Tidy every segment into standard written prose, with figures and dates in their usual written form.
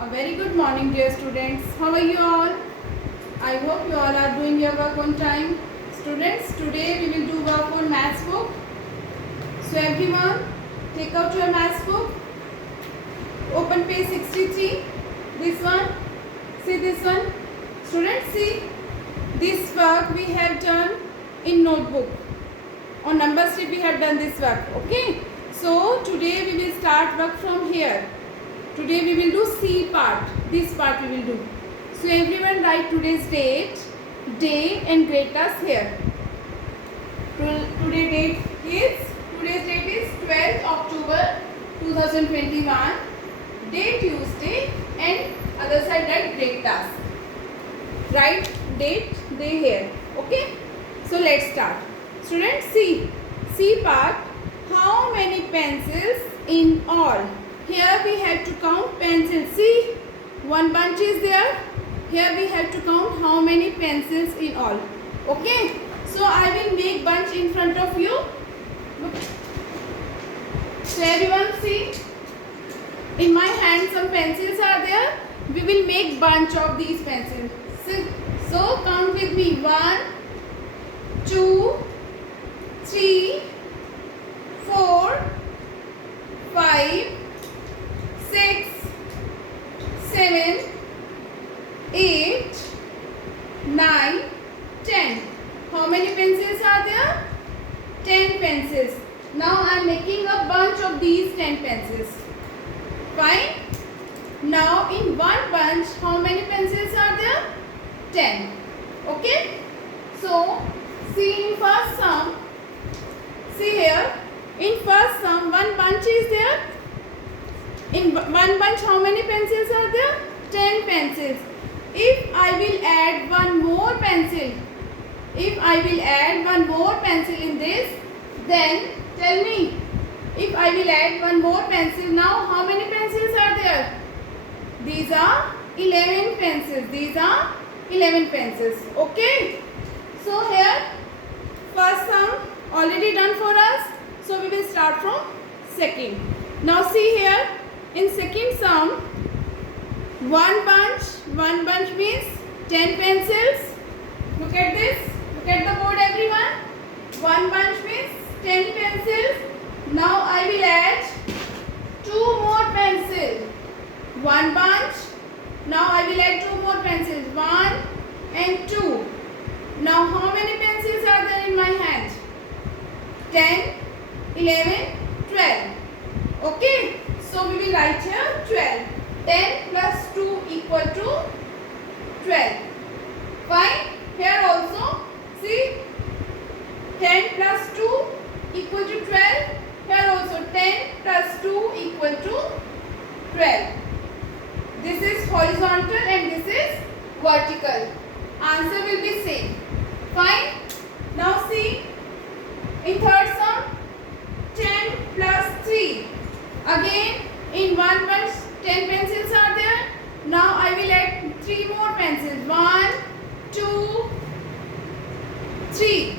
A very good morning, dear students. How are you all? I hope you all are doing your work on time. Students, today we will do work on maths book. So everyone, take out your maths book. Open page 63. This one. See this one. Students, see this work we have done in notebook. On number sheet we have done this work. Okay. So today we will start work from here. Today we will do C part. This part we will do. So everyone write today's date, day and grade us here. Today's date is 12th October 2021. Day Tuesday and other side write grade task. Write date, day here. Okay. So let's start. Students, C part. How many pencils in all? Here we have to count pencils. See, one bunch is there. Here we have to count how many pencils in all. Okay. So I will make bunch in front of you. Look. So everyone see. In my hand some pencils are there. We will make bunch of these pencils. So count with me. 1, 2, 3, 4, 5, 6, 7, 8, 9, 10. How many pencils are there? 10 pencils. Now I am making a bunch of these 10 pencils. Fine. Now in one bunch, how many pencils are there? 10. Okay. So see in first sum. See here. In first sum, one bunch is there. In one bunch, how many pencils are there? 10 pencils. If I will add one more pencil, in this, then tell me, if I will add one more pencil, now how many pencils are there? These are 11 pencils. Okay. So here, first sum already done for us. So we will start from second. Now see here, in second sum, one bunch means 10 pencils. Look at this. Look at the board, everyone. One bunch means 10 pencils. Now I will add 2 more pencils. One bunch. Now I will add 2 more pencils. 1 and 2. Now how many pencils are there in my hand? 10, 11, 12. Okay. So we will write here 12. 10 plus 2 equal to 12. Fine. Here also, see, 10 plus 2 equal to 12. Here also 10 plus 2 equal to 12. This is horizontal and this is vertical. Answer will be same. Fine. Now see, in third sum, 10 plus 3. Again, in one bunch, 10 pencils are there. Now I will add 3 more pencils. 1, 2, 3.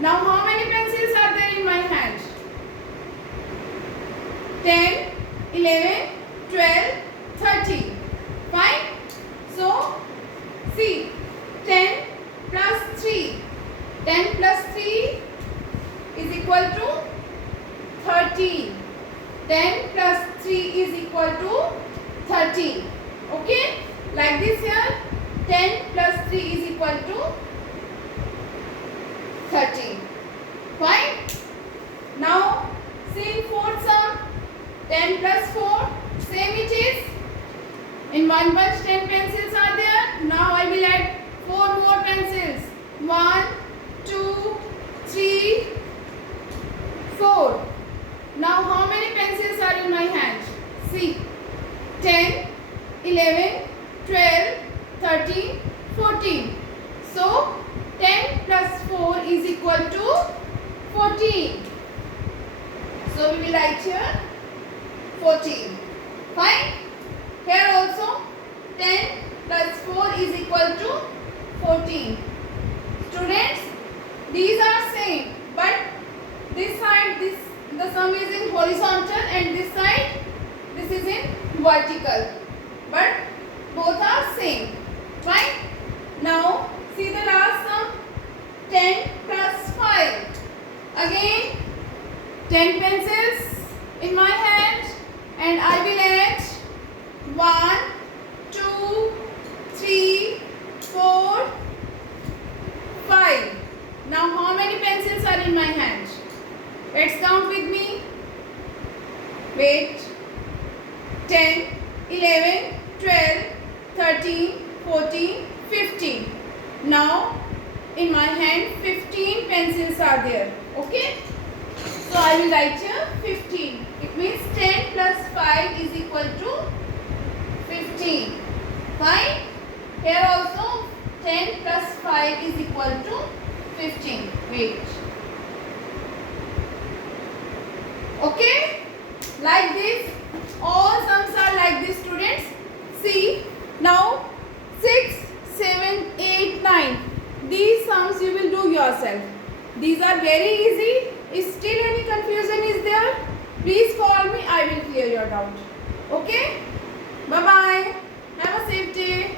Now how many pencils are there in my hand? 10, 11, 12, 13. Fine. So, see, 10 plus 3. 10 plus 3 is equal to 13. 10 plus 3 is equal to 13. Okay. Like this here, 10 plus 3 is equal to 13. Fine. Now, see in fourth sum, 10 plus 4, same it is. In one bunch 10 pencils are there. Now I will add 4 more pencils. 1, 2, 3, 4. Now how many pencils are in my hand? See, 10, 11, 12, 13, 14. So 10 plus 4 is equal to 14. So we will write here 14. Fine. Here also 10 plus 4 is equal to 14. Students, these are same, but this side, the sum is in horizontal and this side, this is in vertical. but both are same. Fine. Now see the last sum. 10 plus 5. Again 10 pencils in my hand and I will add 1, 2, 3, 4, 5. Now how many pencils are in my hand? Let's count with me. Wait. 10, 11, 12, 13, 14, 15. Now in my hand 15 pencils are there. Okay. So I will write here 15. It means 10 plus 5 is equal to 15. Fine. Here also 10 plus 5 is equal to 15. Wait. Okay. Like this. All sums are like this, students. See. Now 6, 7, 8, 9. These sums you will do yourself. These are very easy. If still any confusion is there, please call me. I will clear your doubt. Okay? Bye-bye. Have a safe day.